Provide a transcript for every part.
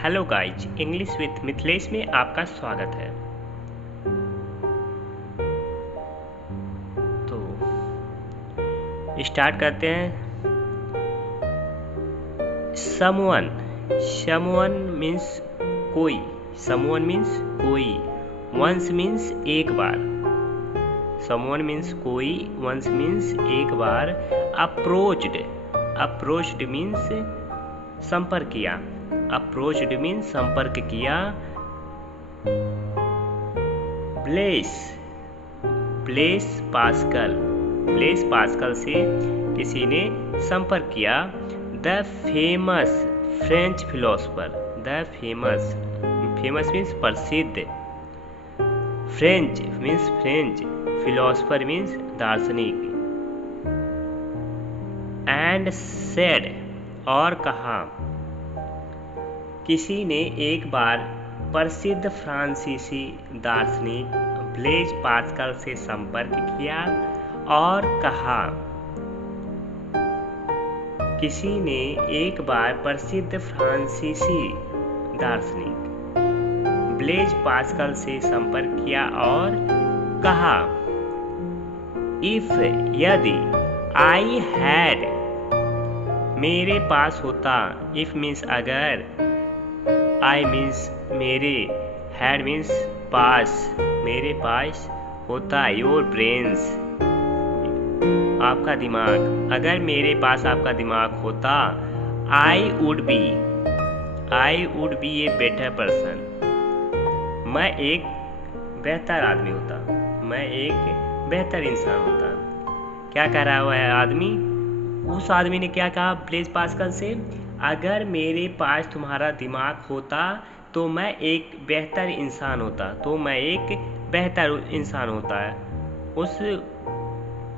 Hello guys, English with Mithilesh में आपका स्वागत है। तो स्टार्ट करते हैं। समवन मीन्स कोई, समवन मीन्स कोई, वंस मीन्स एक बार, समवन मीन्स कोई, वंस मीन्स एक बार, अप्रोच्ड मीन्स संपर्क किया, अप्रोच्ड मीन्स संपर्क किया, ब्लेस पास्कल से किसी ने संपर्क किया। The famous French philosopher, the famous means प्रसिद्ध, फ्रेंच फिलोसफर मीन्स दार्शनिक, एंड सेड और कहा, किसी ने एक बार प्रसिद्ध फ्रांसीसी दार्शनिक ब्लेज पास्कल से संपर्क किया और कहा, किसी ने एक बार प्रसिद्ध फ्रांसीसी दार्शनिक ब्लेज पास्कल से संपर्क किया और कहा, इफ यदि आई हैड मेरे पास होता, इफ मीन्स अगर, आई मीन्स मेरे, हैड मीन्स पास, मेरे पास होता, योर ब्रेन्स आपका दिमाग, अगर मेरे पास आपका दिमाग होता, I would be a better person, मैं एक बेहतर आदमी होता, मैं एक बेहतर इंसान होता। क्या कह रहा हुआ है आदमी? उस आदमी ने क्या कहा ब्लेज पास्कल से, अगर मेरे पास तुम्हारा दिमाग होता तो मैं एक बेहतर इंसान होता, है। उस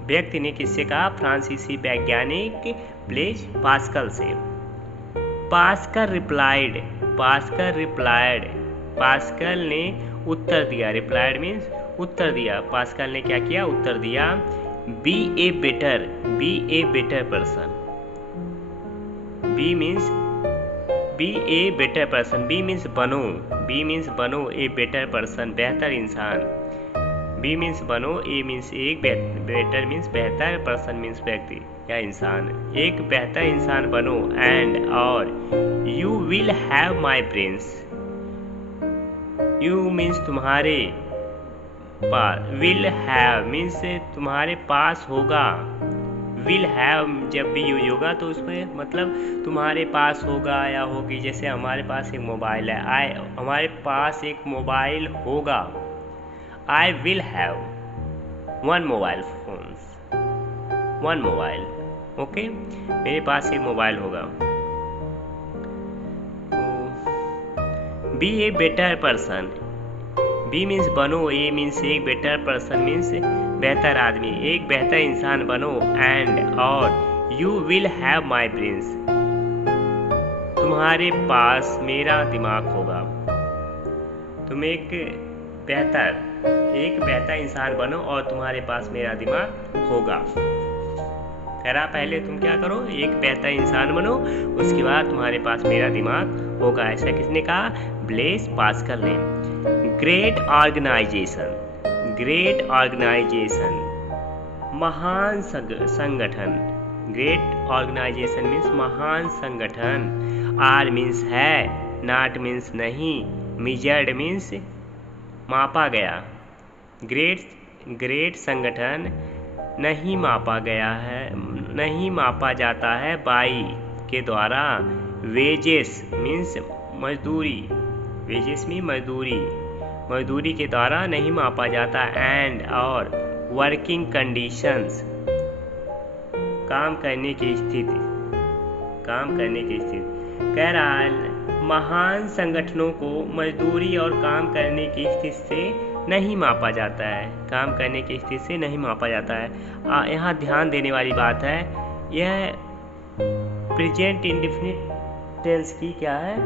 व्यक्ति ने किससे कहा? फ्रांसीसी वैज्ञानिक ब्लेज पास्कल से। पास्कल रिप्लाइड, ने उत्तर दिया, रिप्लाइड मीन्स उत्तर दिया, पास्कल ने क्या किया? उत्तर दिया, be a better person, be means बनो, ए बेटर पर्सन बेहतर इंसान, बी मीन्स बनो, ए मीन्स एक, बेटर मीन्स बेहतर, पर्सन मीन्स व्यक्ति या इंसान, एक बेहतर इंसान बनो, एंड और you will have my brains, you means तुम्हारे पास, विल हैव मीन्स तुम्हारे पास होगा, विल हैव जब भी यूज होगा तो उसमें मतलब तुम्हारे पास होगा या होगी। जैसे हमारे पास एक मोबाइल है, हमारे पास एक मोबाइल होगा, I will have one mobile, okay, मेरे पास एक मोबाइल होगा। Be a better person, be means बनो, ए मीन्स एक, बेटर पर्सन मीन्स बेहतर आदमी, एक बेहतर इंसान बनो, एंड और you will have my brains, तुम्हारे पास मेरा दिमाग होगा। तुम एक बेहतर इंसान बनो और तुम्हारे पास मेरा दिमाग होगा। कह रहा पहले तुम क्या करो? एक बेहतर इंसान बनो, उसके बाद तुम्हारे पास मेरा दिमाग होगा। ऐसा किसने कहा? ब्लेज पास्कल ने। ग्रेट ऑर्गेनाइजेशन, महान संगठन, ग्रेट ऑर्गेनाइजेशन मीन्स महान संगठन, आर मीन्स है, नॉट मीन्स नहीं, मेजर्ड मीन्स मापा गया, ग्रेट संगठन नहीं मापा जाता है बाई के द्वारा, वेजेस मीन्स मजदूरी, मजदूरी के द्वारा नहीं मापा जाता, एंड और वर्किंग कंडीशंस काम करने की स्थिति। कह रहा है महान संगठनों को मजदूरी और काम करने की स्थिति से नहीं मापा जाता है, यहाँ ध्यान देने वाली बात है, यह प्रेजेंट इंडेफिनिट टेंस की क्या है?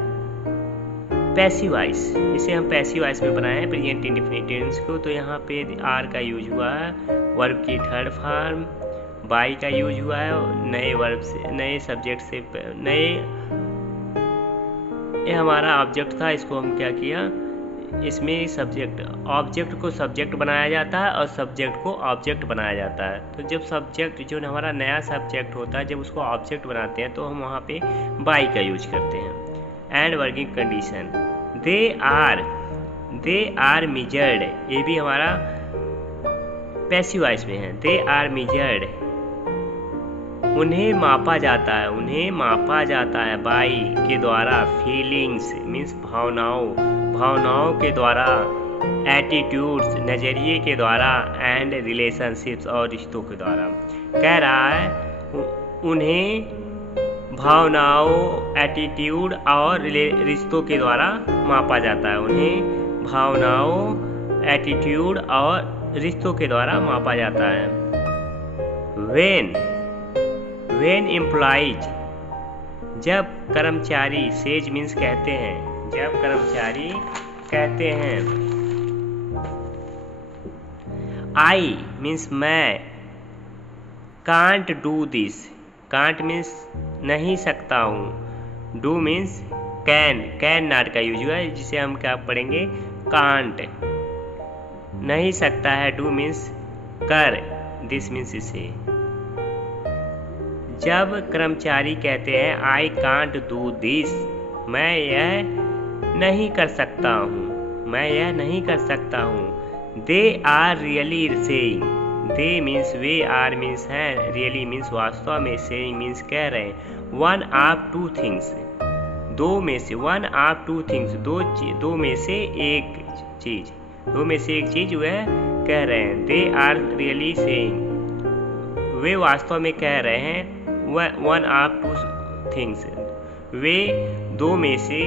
पैसिव वॉइस, इसे हम पैसिव वॉइस में बनाए हैं प्रेजेंट इंडेफिनिट टेंस को। तो यहाँ पे आर का यूज हुआ है, वर्ब की थर्ड फॉर्म, बाई का यूज हुआ है, नए वर्ब से, नए सब्जेक्ट से, नए ये हमारा ऑब्जेक्ट था, इसको हम क्या किया, इसमें सब्जेक्ट ऑब्जेक्ट को सब्जेक्ट बनाया जाता है और सब्जेक्ट को ऑब्जेक्ट बनाया जाता है। तो जब सब्जेक्ट जो हमारा नया सब्जेक्ट होता है, जब उसको ऑब्जेक्ट बनाते हैं तो हम वहाँ पे बाई का यूज करते हैं। And working condition, they are measured, ये भी हमारा पैसिव वॉइस में है। दे आर मेजर्ड, उन्हें मापा जाता है, उन्हें मापा जाता है बाई के द्वारा, फीलिंग्स मीन्स भावनाओं के द्वारा, एटीट्यूड्स नज़रिए के द्वारा, एंड रिलेशनशिप्स और रिश्तों के द्वारा। कह रहा है उन्हें भावनाओं, एटीट्यूड और रिश्तों के द्वारा मापा जाता है, उन्हें भावनाओं, एटीट्यूड और रिश्तों के द्वारा मापा जाता है। वेन एम्प्लॉइज, जब कर्मचारी, सेज मीन्स कहते हैं, जब कर्मचारी कहते हैं, आई मीन्स मैं, can't do this, can't means नहीं सकता हूँ, डू मीन्स कैन नॉट का यूज हुआ है, जिसे हम क्या पढ़ेंगे, कांट, नहीं सकता है, डू मीन्स कर, दिस मीन्स इसे। जब कर्मचारी कहते हैं आई कांट डू दिस, मैं यह नहीं कर सकता हूँ, मैं यह नहीं कर सकता हूँ। They are really saying, they means वे, आर मीन्स हैं, रियली मीन्स वास्तव में, सेइंग मीन्स कह रहे हैं। वन ऑफ टू थिंग्स, दो में से, वन ऑफ टू थिंग्स, दो में से एक चीज, दो में से एक चीज वह कह रहे हैं। दे आर रियली सेइंग, वे वास्तव में कह रहे हैं। वन ऑफ टू थिंग्स, वे दो में से,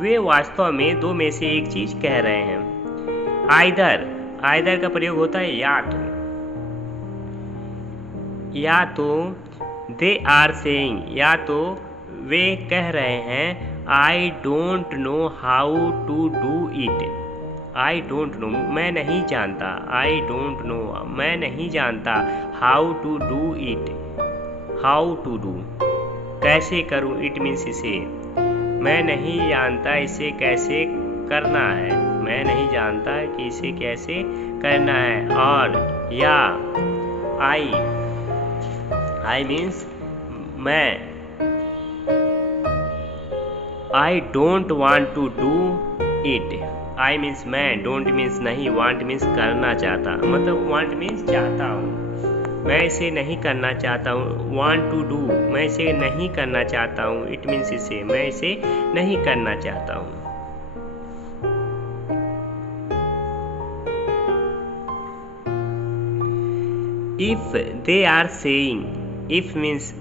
वे वास्तव में दो में से एक चीज कह रहे हैं। आइदर का प्रयोग होता है या तो दे आर सेइंग, या तो वे कह रहे हैं I don't know how to do it, I don't know मैं नहीं जानता, आई डोंट नो मैं नहीं जानता, how to do it, how to do कैसे करूँ, इट मीन्स इसे, मैं नहीं जानता इसे कैसे करना है, मैं नहीं जानता कि इसे कैसे करना है। और या आई मीन्स मैं, I don't want to do it, I means मैं, डोंट मीन्स नहीं, वांट मीन्स करना चाहता, मतलब वांट मीन्स चाहता हूँ, मैं इसे नहीं करना चाहता हूँ। वांट टू डू, मैं इसे नहीं करना चाहता हूँ, इट मीन्स इसे, मैं इसे नहीं करना चाहता हूँ। If they are saying, if means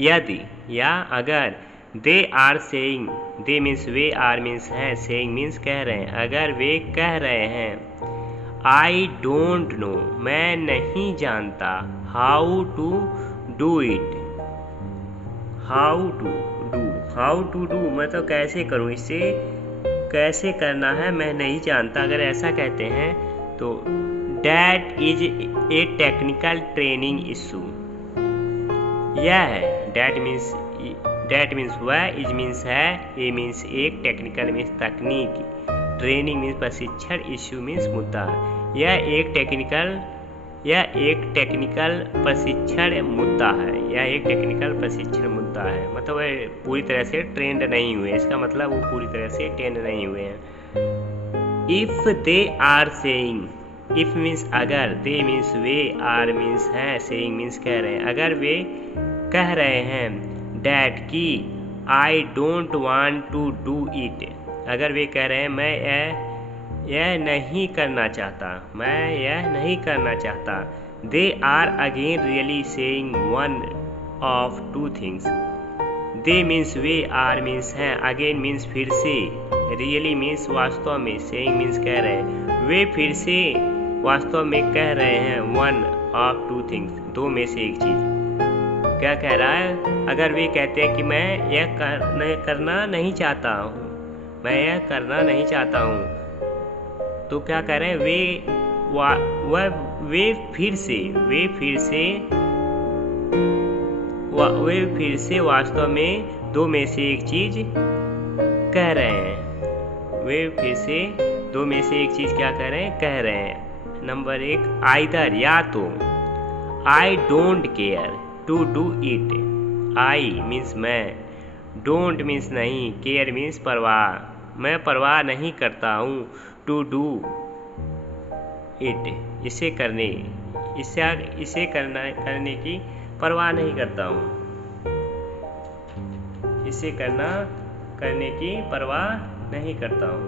यदि या अगर, they are saying, they means वे, आर मीन्स हैं, सेइंग मीन्स कह रहे हैं, अगर वे कह रहे हैं आई डोंट नो मैं नहीं जानता, how to do it, how to do मतलब कैसे करूँ, इसे कैसे करना है मैं नहीं जानता। अगर ऐसा कहते हैं तो that is a technical training issue, यह है, डैट मीन्स वह, इज मीन्स है, ए मीन्स एक, टेक्निकल मीन्स तकनीक, ट्रेनिंग मीन्स प्रशिक्षण, इश्यू मीन्स मुद्दा। यह एक टेक्निकल प्रशिक्षण मुद्दा है, यह एक टेक्निकल प्रशिक्षण मुद्दा है, मतलब वह पूरी तरह से ट्रेंड नहीं हुए, इसका मतलब वो पूरी तरह से ट्रेंड नहीं हुए हैं। If they are saying, if means अगर, दे मीन्स वे, आर मीन्स हैं, सेइंग मीन्स कह रहे हैं, अगर वे कह रहे हैं डैट की I don't want to do it, अगर वे कह रहे हैं मैं यह नहीं करना चाहता, मैं यह नहीं करना चाहता। They are again really saying one of two things, they means वे, आर मीन्स हैं, अगेन मीन्स फिर से, रियली मीन्स वास्तव में, सेइंग मीन्स कह रहे हैं, वे फिर से वास्तव में कह रहे हैं वन ऑफ टू थिंग्स, दो में से एक चीज। क्या कह रहा है, अगर वे कहते हैं कि मैं यह करना नहीं चाहता हूँ, मैं यह करना नहीं चाहता हूँ, तो क्या कह रहे हैं, वे फिर से वे फिर से वास्तव में दो में से एक चीज कह रहे हैं। वे फिर से दो में से एक चीज क्या कह रहे हैं। नंबर 1, आइदर या तो, I don't care to do it. I means मैं, डोंट मीन्स नहीं, केयर मीन्स परवाह, मैं परवाह नहीं करता हूँ, टू डू इट इसे करने की परवाह नहीं करता हूँ, इसे करने की परवाह नहीं करता हूँ।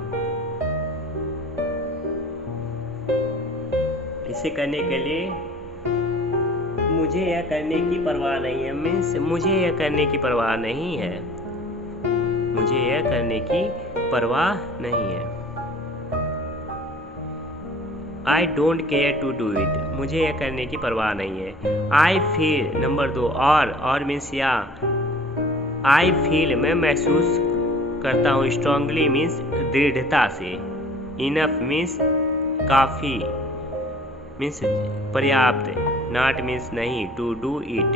इसे करने के लिए मुझे यह करने की परवाह नहीं है, मीन्स मुझे यह करने की परवाह नहीं है, मुझे यह करने की परवाह नहीं है। I don't care to do it, मुझे यह करने की परवाह नहीं है। आई फील, नंबर 2, और मीन्स या, आई फील मैं महसूस करता हूँ, स्ट्रांगली मीन्स दृढ़ता से, इनफ मीन्स काफ़ी मीन्स पर्याप्त, नॉट मीन्स नहीं, to do it,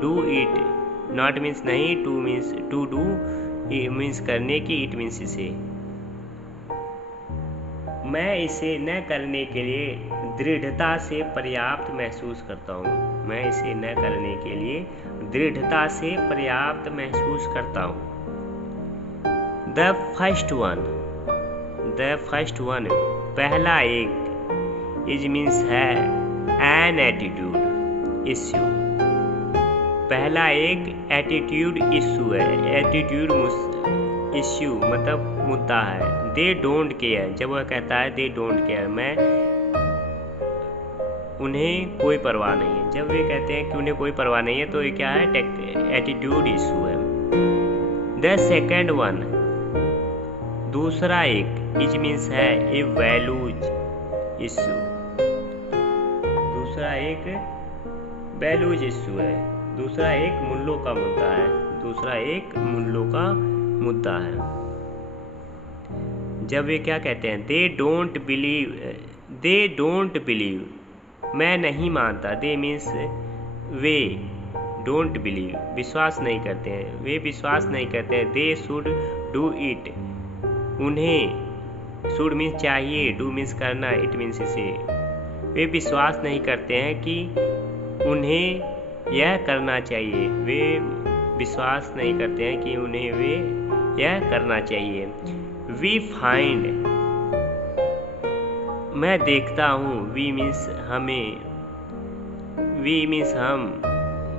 do it, not means नहीं, to means to do means करने की, इट मीन्स इसे। मैं इसे न करने के लिए दृढ़ता से पर्याप्त महसूस करता हूँ, मैं इसे न करने के लिए दृढ़ता से पर्याप्त महसूस करता हूँ। द फर्स्ट वन, पहला एक, इज मीन्स है, एन एटीट्यूड इश्यू, पहला एक एटीट्यूड इश्यू है, एटीट्यूड इश्यू मतलब मुद्दा है। दे डोंट केयर, जब वह कहता है दे डोंट केयर, मैं उन्हें कोई परवाह नहीं है, जब वे कहते हैं कि उन्हें कोई परवाह नहीं है तो ये क्या है, एटीट्यूड इशू है। द सेकेंड वन, दूसरा एक, इज मीन्स है, ए वैल्यूज इशू, दूसरा एक वैल्यूज इशू है, दूसरा एक मूल्यों का मुद्दा है, दूसरा एक मूल्यों का मुद्दा है। जब वे क्या कहते हैं, दे डोंट बिलीव, मैं नहीं मानता, दे मीन्स वे, डोंट बिलीव विश्वास नहीं करते हैं, वे विश्वास नहीं करते हैं। दे शुड डू इट, उन्हें, शुड मीन्स चाहिए, डू मीन्स करना, इट मीन्स इसे, वे विश्वास नहीं करते हैं कि उन्हें यह करना चाहिए, वे विश्वास नहीं करते हैं कि उन्हें वे यह करना चाहिए। वी फाइंड, मैं देखता हूँ, वी मीन्स हमें, वी मीन्स हम,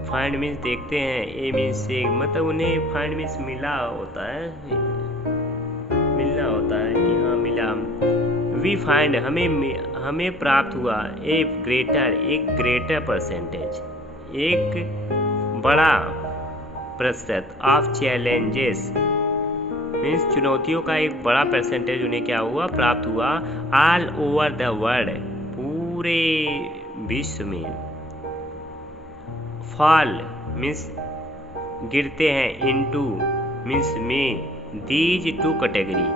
फाइंड मीन्स देखते हैं, ए मीन्स से, मतलब उन्हें फाइंड मीन्स मिला होता है, मिलना होता है कि हाँ मिला। वी फाइंड, हमें प्राप्त हुआ, एक ग्रेटर परसेंटेज, एक बड़ा प्रतिशत, ऑफ चैलेंजेस मीन्स चुनौतियों का एक बड़ा परसेंटेज उन्हें क्या हुआ, प्राप्त हुआ। ऑल ओवर द वर्ल्ड, पूरे विश्व में। फॉल मीन्स गिरते हैं, इनटू मीन्स में, दीज टू कैटेगरी,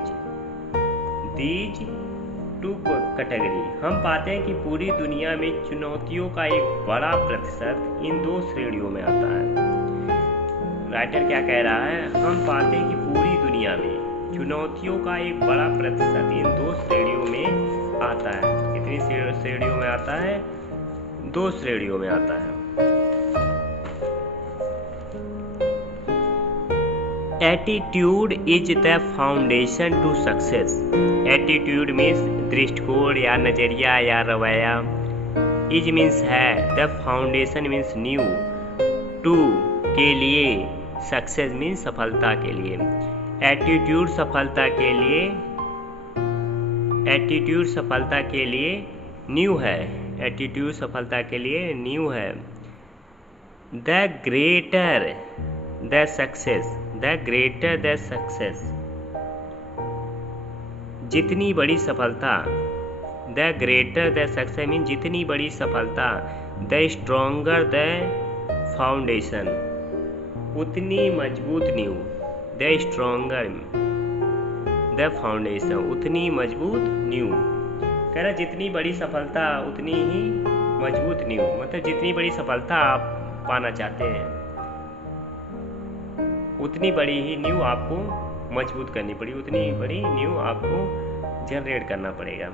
हम पाते हैं कि पूरी दुनिया में चुनौतियों का एक बड़ा प्रतिशत इन दो श्रेणियों में आता है। राइटर क्या कह रहा है, हम पाते हैं कि पूरी दुनिया में चुनौतियों का एक बड़ा प्रतिशत इन दो श्रेणियों में आता है। कितनी श्रेणियों में आता है, दो श्रेणियों में आता है। Attitude is the foundation to success, attitude means दृष्टिकोण या नजरिया या रवैया, इज मीन्स है, द फाउंडेशन मीन्स नींव, टू के लिए, सक्सेस मीन्स सफलता के लिए। एटीट्यूड सफलता के लिए न्यू है, एटीट्यूड सफलता के लिए न्यू है। द ग्रेटर द सक्सेस, जितनी बड़ी सफलता, the greater the success mean जितनी बड़ी सफलता, द स्ट्रोंगर द फाउंडेशन, उतनी मजबूत नींव, द स्ट्रोंगर द फाउंडेशन, उतनी मजबूत नींव। कह रहा जितनी बड़ी सफलता उतनी ही मजबूत नींव, मतलब जितनी बड़ी सफलता आप पाना चाहते हैं उतनी बड़ी ही नींव आपको मजबूत करनी पड़ी, उतनी बड़ी नींव आपको जनरेट करना पड़ेगा।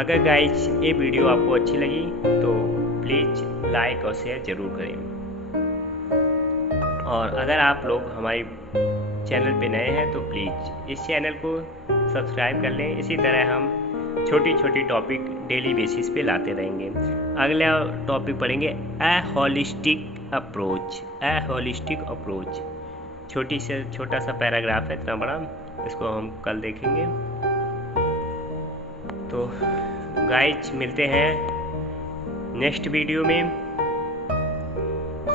अगर गाइस ये वीडियो आपको अच्छी लगी तो प्लीज़ लाइक और शेयर ज़रूर करें। और अगर आप लोग हमारे चैनल पे नए हैं तो प्लीज़ इस चैनल को सब्सक्राइब कर लें। इसी तरह हम छोटी छोटी टॉपिक डेली बेसिस पे लाते रहेंगे। अगला टॉपिक पढ़ेंगे ए होलिस्टिक अप्रोच। ए होलिस्टिक अप्रोच छोटा सा पैराग्राफ है, इतना बड़ा, इसको हम कल देखेंगे। तो गाइस मिलते हैं नेक्स्ट वीडियो में।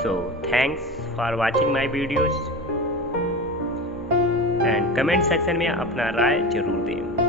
So thanks for watching my videos and comment section में अपना राय जरूर दें।